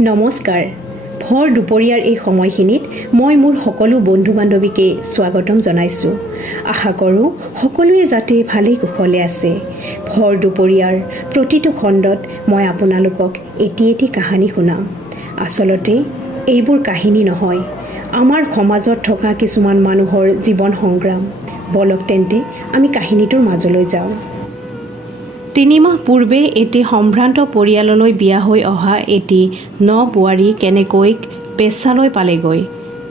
নমস্কাৰ। ভৰ দুপৰীয়াৰ এই সময়খিনিত মই মোৰ সকলো বন্ধু-বান্ধৱীকে স্বাগতম জনাইছোঁ। আশা কৰোঁ সকলোৱে যাতে ভালেই কুশলে আছে। ভৰ দুপৰীয়াৰ প্ৰতিটো খণ্ডত মই আপোনালোকক এটি কাহিনী শুনাম। আচলতে এইবোৰ কাহিনী নহয়, আমাৰ সমাজত থকা কিছুমান মানুহৰ জীৱন সংগ্ৰাম। বলক তেন্তে আমি কাহিনীটোৰ মাজলৈ যাওঁ। ৩ মাহ পূৰ্বে এটি সম্ভ্ৰান্ত পৰিয়াললৈ বিয়া হৈ অহা এটি বোৱাৰী কেনেকৈ বেশ্যালয় পালেগৈ।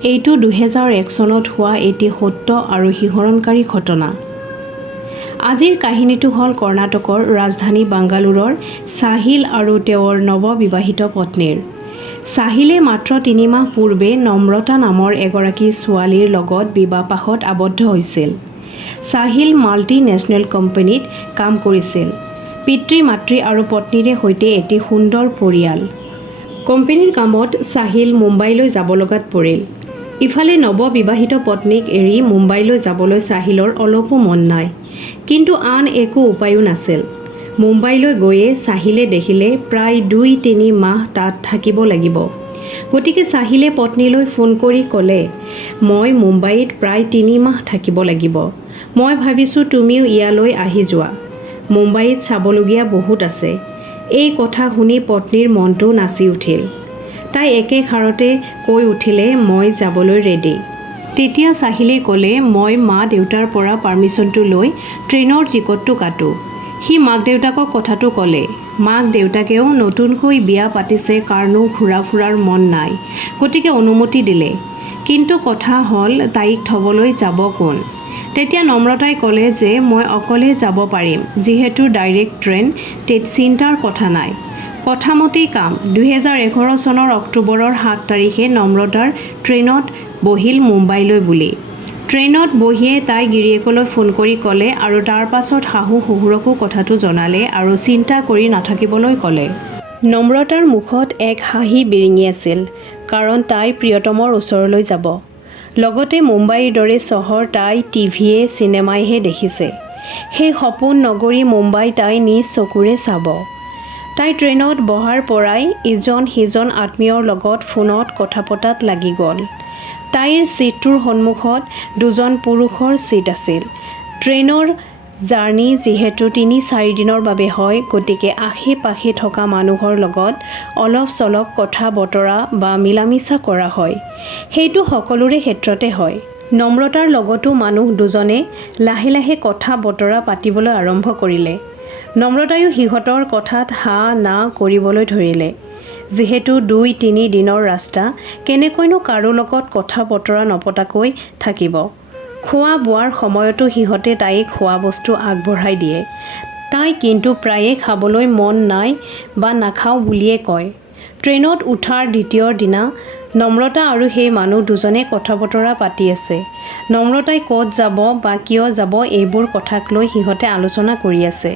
এইটো ২০০১ চনত হোৱা এটি সত্য আৰু শিহৰণকাৰী ঘটনা। আজিৰ কাহিনীটো হ'ল কৰ্ণাটকৰ ৰাজধানী বাংগালোৰৰ সাহিল আৰু তেওঁৰ নৱবিবাহিত পত্নীৰ। সাহিলে মাত্ৰ ৩ মাহ পূৰ্বে নম্ৰতা নামৰ এগৰাকী ছোৱালীৰ লগত বিবাহপাশত আবদ্ধ হৈছিল। সাহিল মাল্টি-নেশ্যনেল কোম্পানীত কাম কৰিছিল। পিতৃ-মাতৃ আৰু পত্নীৰে সৈতে এটি সুন্দৰ পৰিয়াল। কোম্পানীৰ কামত সাহিল মুম্বাইলৈ যাব লগাত পৰিল। ইফালে নৱবিবাহিত পত্নীক এৰি মুম্বাইলৈ যাবলৈ সাহিলৰ অলপো মন নাই। কিন্তু আন একো উপায়ো নাছিল। মুম্বাইলৈ গৈয়ে সাহিলে দেখিলে প্ৰায় ২-৩ মাহ তাত থাকিব লাগিব। গতিকে সাহিলে পত্নীলৈ ফোন কৰি ক'লে, মই মুম্বাইত প্ৰায় ৩ মাহ থাকিব লাগিব। মই ভাবিছোঁ তুমিও ইয়ালৈ আহি যোৱা। মুম্বাইত চাবলগীয়া বহুত আছে। এই কথা শুনি পত্নীৰ মনটো নাচি উঠিল। তাই একেষাৰতে কৈ উঠিলে, মই যাবলৈ ৰেডি। তেতিয়া সাহিলে ক'লে, মই মা-দেউতাৰ পৰা পাৰ্মিশ্যনটো লৈ ট্ৰেইনৰ টিকটটো কাটো। সি মাক-দেউতাকক কথাটো ক'লে। মাক-দেউতাকেও নতুনকৈ বিয়া পাতিছে, কাৰণো ঘূৰা-ফুৰাৰ মন নাই, গতিকে অনুমতি দিলে। কিন্তু কথা হ'ল তাইক থ'বলৈ যাব কোন? তেতিয়া নম্ৰতাই ক'লে যে মই অকলে যাব পাৰিম, যিহেতু ডাইৰেক্ট ট্ৰেইন, চিন্তাৰ কথা নাই। কথামতেই কাম। ২০১১ চনৰ অক্টোবৰৰ ৭ তাৰিখে নম্ৰতাৰ ট্ৰেইনত বহিল মুম্বাইলৈ বুলি। ট্ৰেইনত বহিয়ে তাই গিৰিয়েকলৈ ফোন কৰি ক'লে আৰু তাৰ পাছত শাহু-শহুৰকো কথাটো জনালে আৰু চিন্তা কৰি নাথাকিবলৈ ক'লে। নম্ৰতাৰ মুখত এক হাঁহি বিৰিঙি আছিল, কাৰণ তাই প্ৰিয়তমৰ ওচৰলৈ যাব। লগতে মুম্বাইৰ দৰে চহৰ তাই টিভিয়ে চিনেমাইহে দেখিছে। সেই সপোন নগৰী মুম্বাই তাই নিজ চকুৰে চাব। তাই ট্ৰেইনত বহাৰ পৰাই ইজন-সিজন আত্মীয়ৰ লগত ফোনত কথা পতাত লাগি গ'ল। তাইৰ ছিটটোৰ সন্মুখত ২জন পুৰুষৰ ছিট আছিল। ট্ৰেইনৰ জাৰ্ণি যিহেতু ৩-৪ দিনৰ বাবে হয়, গতিকে আশে-পাশে থকা মানুহৰ লগত অলপ-চলপ কথা-বতৰা বা মিলা-মিছা কৰা হয়। সেইটো সকলোৰে ক্ষেত্ৰতে হয়। নম্ৰতাৰ লগতো মানুহ দুজনে লাহে লাহে কথা-বতৰা পাতিবলৈ আৰম্ভ কৰিলে। নম্ৰতায়ো সিহঁতৰ কথাত হা-না কৰিবলৈ ধৰিলে। যিহেতু ২-৩ দিনৰ ৰাস্তা, কেনেকৈনো কাৰো লগত কথা-বতৰা নপতাকৈ থাকিব। খোৱা-বোৱাৰ সময়তো সিহঁতে তাইক খোৱা বস্তু আগবঢ়াই দিয়ে। তাই কিন্তু প্ৰায়ে খাবলৈ মন নাই বা নাখাওঁ বুলিয়ে কয়। ট্ৰেইনত উঠাৰ দ্বিতীয় দিনা নম্ৰতা আৰু সেই মানুহ দুজনে কথা-বতৰা পাতি আছে। নম্ৰতাই ক'ত যাব বা কিয় যাব এইবোৰ কথাক লৈ সিহঁতে আলোচনা কৰি আছে।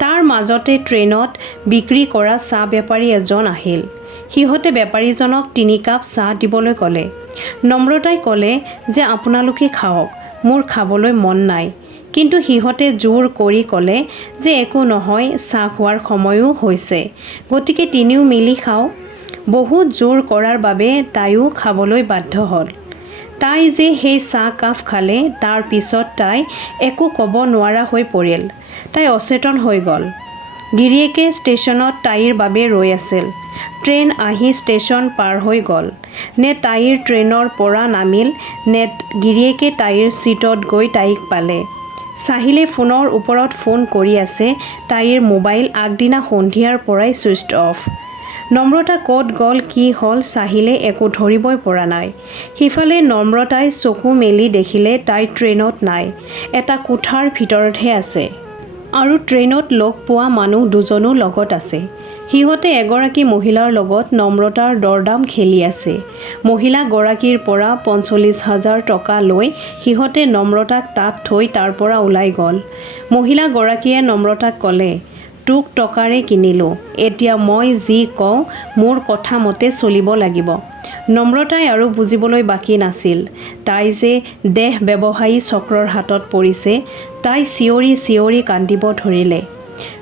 তাৰ মাজতে ট্ৰেইনত বিক্ৰী কৰা চাহ বেপাৰী এজন আহিল। সিহঁতে বেপাৰীজনক ৩ কাপ চাহ দিবলৈ ক'লে। নম্ৰতাই ক'লে যে আপোনালোকে খাওক, মোৰ খাবলৈ মন নাই। কিন্তু সিহঁতে জোৰ কৰি ক'লে যে একো নহয়, চাহ খোৱাৰ সময়ো হৈছে, গতিকে তিনিও মিলি খাওঁ। বহুত জোৰ কৰাৰ বাবে তাইও খাবলৈ বাধ্য হ'ল। তাই যে সেই চাহ কাপ খালে, তাৰ পিছত তাই একো ক'ব নোৱাৰা হৈ পৰিল। তাই অচেতন হৈ গ'ল। গিৰিয়েকে ষ্টেচনত তাইৰ বাবে ৰৈ আছিল। ট্ৰেইন আহি ষ্টেচন পাৰ হৈ গ'ল। নে তাইৰ ট্ৰেইনৰ পৰা নামিল, নে গিৰিয়েকে তাইৰ ছিটত গৈ তাইক পালে। সাহিলে ফোনৰ ওপৰত ফোন কৰি আছে। তাইৰ মোবাইল আগদিনা সন্ধিয়াৰ পৰাই ছুইচ অফ। নম্ৰতা ক'ত গ'ল, কি হ'ল, সাহিলে একো ধৰিবই পৰা নাই। সিফালে নম্ৰতাই চকু মেলি দেখিলে তাই ট্ৰেইনত নাই, এটা কোঠাৰ ভিতৰতহে আছে। আৰু ট্ৰেইনত লগ পোৱা মানুহ দুজনো লগত আছে। সিহঁতে এগৰাকী মহিলাৰ লগত নম্ৰতাৰ দৰদাম খেলি আছে। মহিলাগৰাকীৰ পৰা ৪৫,০০০ টকা লৈ সিহঁতে নম্ৰতাক তাত থৈ তাৰ পৰা ওলাই গ'ল। মহিলাগৰাকীয়ে নম্ৰতাক ক'লে, তোক টকাৰে কিনিলোঁ, এতিয়া মই যি কওঁ মোৰ কথা মতে চলিব লাগিব। নম্ৰতাই আৰু বুজিবলৈ বাকী নাছিল। তাই যে দেহ ব্যৱসায়ী চক্ৰৰ হাতত পৰিছে। তাই চিঞৰি চিঞৰি কান্দিব ধৰিলে।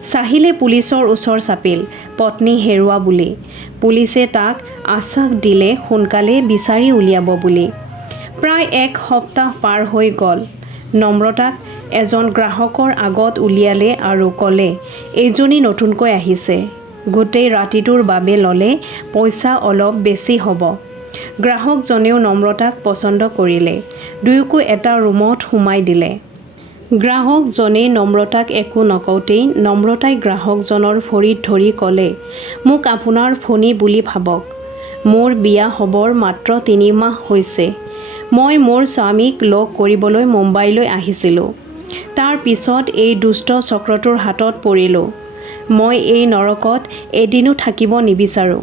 সাহিলে পুলিচৰ ওচৰ চাপিল, পত্নী হেৰুওৱা বুলি। পুলিচে তাক আশ্বাস দিলে সোনকালে বিচাৰি উলিয়াব বুলি। প্ৰায় 1 সপ্তাহ পাৰ হৈ গ'ল। নম্ৰতাক এজন গ্ৰাহকৰ আগত উলিয়ালে আৰু ক'লে, এইজনী নতুনকৈ আহিছে। গোটেই ৰাতিটোৰ বাবে ল'লে পইচা অলপ বেছি হ'ব। গ্ৰাহকজনেও নম্ৰতাক পচন্দ কৰিলে। দুয়োকো এটা ৰুমত সোমাই দিলে। গ্ৰাহকজনে নম্ৰতাক একো নকওঁতেই নম্ৰতাই গ্ৰাহকজনৰ ভৰিত ধৰি ক'লে, মোক আপোনাৰ ভনী বুলি ভাবক। মোৰ বিয়া হ'বৰ মাত্ৰ 3 মাহ হৈছে। মই মোৰ স্বামীক লগ কৰিবলৈ মুম্বাইলৈ আহিছিলোঁ। তাৰ পিছত এই দুষ্ট চক্ৰটোৰ হাতত পৰিলোঁ। মই এই নৰকত এদিনো থাকিব নিবিচাৰোঁ।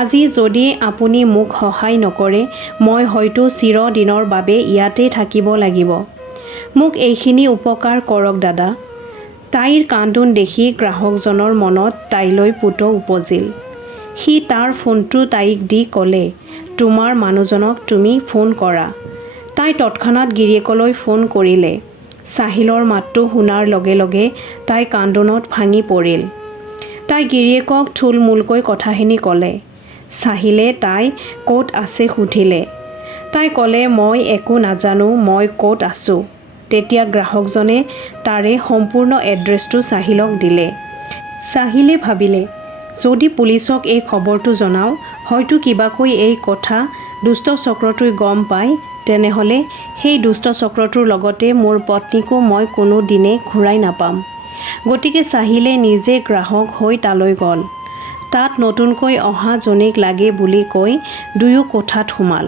আজি যদি আপুনি মোক সহায় নকৰে, মই হয়তো চিৰদিনৰ বাবে ইয়াতে থাকিব লাগিব। মোক এইখিনি উপকাৰ কৰক দাদা। তাইৰ কান্দোন দেখি গ্ৰাহকজনৰ মনত তাইলৈ পুত উপজিল। সি তাৰ ফোনটো তাইক দি ক'লে, তোমাৰ মানুহজনক তুমি ফোন কৰা। তাই তৎক্ষণাত গিৰিয়েকলৈ ফোন কৰিলে। চাহিলৰ মাতটো শুনাৰ লগে লগে তাই কান্দোনত ভাঙি পৰিল। তাই গিৰিয়েকক থুলমূলকৈ কথাখিনি ক'লে। চাহিলে তাই ক'ত আছে সুধিলে। তাই ক'লে, মই একো নাজানো, মই ক'ত আছোঁ। তেতিয়া গ্ৰাহকজনে তাৰে সম্পূৰ্ণ এড্ৰেছটো চাহিলক দিলে। চাহিলে ভাবিলে, যদি পুলিচক এই খবৰটো জনাওঁ, হয়তো কিবাকৈ এই কথা দুষ্ট চক্ৰটোৱে গম পায়। তেনেহ'লে সেই দুষ্ট চক্ৰটোৰ লগতে মোৰ পত্নীকো মই কোনো দিনে ঘূৰাই নাপাম। গতিকে চাহিলে নিজে গ্ৰাহক হৈ তালৈ গ'ল। তাত নতুনকৈ অহা জনীক লাগে বুলি কৈ দুয়ো কোঠাত সোমাল।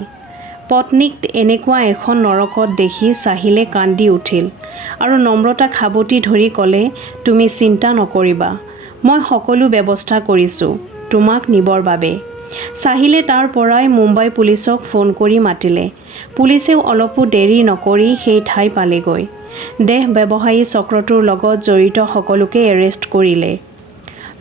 পত্নীক এনেকুৱা এখন নৰকত দেখি চাহিলে কান্দি উঠিল আৰু নম্ৰতাক সাবটি ধৰি ক'লে, তুমি চিন্তা নকৰিবা, মই সকলো ব্যৱস্থা কৰিছোঁ তোমাক নিবৰ বাবে। চাহিলে তাৰ পৰাই মুম্বাই পুলিচক ফোন কৰি মাতিলে। পুলিচেও অলপো দেৰি নকৰি সেই ঠাই পালেগৈ। দেহ ব্যৱসায়ী চক্ৰটোৰ লগত জড়িত সকলোকে এৰেষ্ট কৰিলে।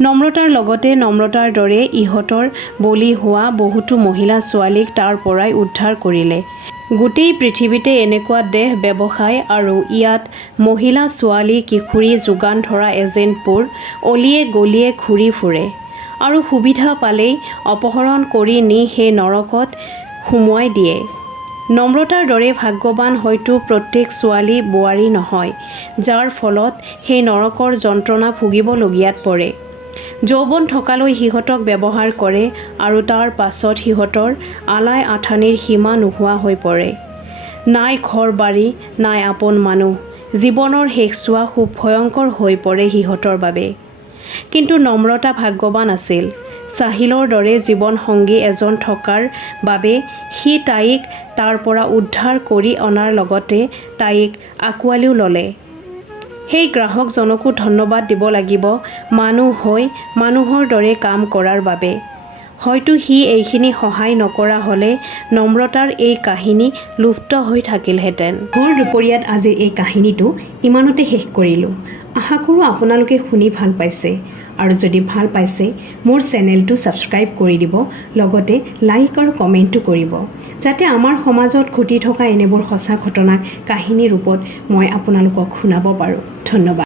নম্ৰতাৰ লগতে নম্ৰতাৰ দৰে ইহঁতৰ বলি হোৱা বহুতো মহিলা ছোৱালীক তাৰ পৰাই উদ্ধাৰ কৰিলে। গোটেই পৃথিৱীতে এনেকুৱা দেহ ব্যৱসায় আৰু ইয়াত মহিলা ছোৱালী কিশোৰী যোগান ধৰা এজেণ্টবোৰ অলিয়ে গলিয়ে ঘূৰি ফুৰে আৰু সুবিধা পালেই অপহৰণ কৰি নি সেই নৰকত সুমুৱাই দিয়ে। নম্ৰতাৰ দৰে ভাগ্যৱান হয়তো প্ৰত্যেক ছোৱালী বোৱাৰী নহয়, যাৰ ফলত সেই নৰকৰ যন্ত্ৰণা ভুগিবলগীয়াত পৰে। যৌৱন থকালৈ সিহঁতক ব্যৱহাৰ কৰে আৰু তাৰ পাছত সিহঁতৰ আলাই আথানিৰ সীমা নোহোৱা হৈ পৰে। নাই ঘৰ বাৰী, নাই আপোন মানুহ। জীৱনৰ শেষছোৱা খুব ভয়ংকৰ হৈ পৰে সিহঁতৰ বাবে। কিন্তু নম্ৰতা ভাগ্যৱান আছিল। চাহিলৰ দৰে জীৱন সংগী এজন থকাৰ বাবে সি তাইক তাৰ পৰা উদ্ধাৰ কৰি অনাৰ লগতে তাইক আঁকোৱালিও ল'লে। সেই গ্ৰাহকজনকো ধন্যবাদ দিব লাগিব, মানুহ হৈ মানুহৰ দৰে কাম কৰাৰ বাবে। হয়তো সি এইখিনি সহায় নকৰা হ'লে নম্ৰতাৰ এই কাহিনী লুপ্ত হৈ থাকিলহেঁতেন। ভৰ দুপৰীয়াত আজিৰ এই কাহিনীটো ইমানতে শেষ কৰিলোঁ। আশা কৰোঁ আপোনালোকে শুনি ভাল পাইছে আৰু যদি ভাল পাইছে মোৰ চেনেলটো ছাবস্ক্ৰাইব কৰি দিব, লগতে লাইক আৰু কমেণ্টটো কৰিব, যাতে আমাৰ সমাজত ঘটি থকা এনেবোৰ সঁচা ঘটনাক কাহিনী ৰূপত মই আপোনালোকক শুনাব পাৰোঁ। ধন্যবাদ।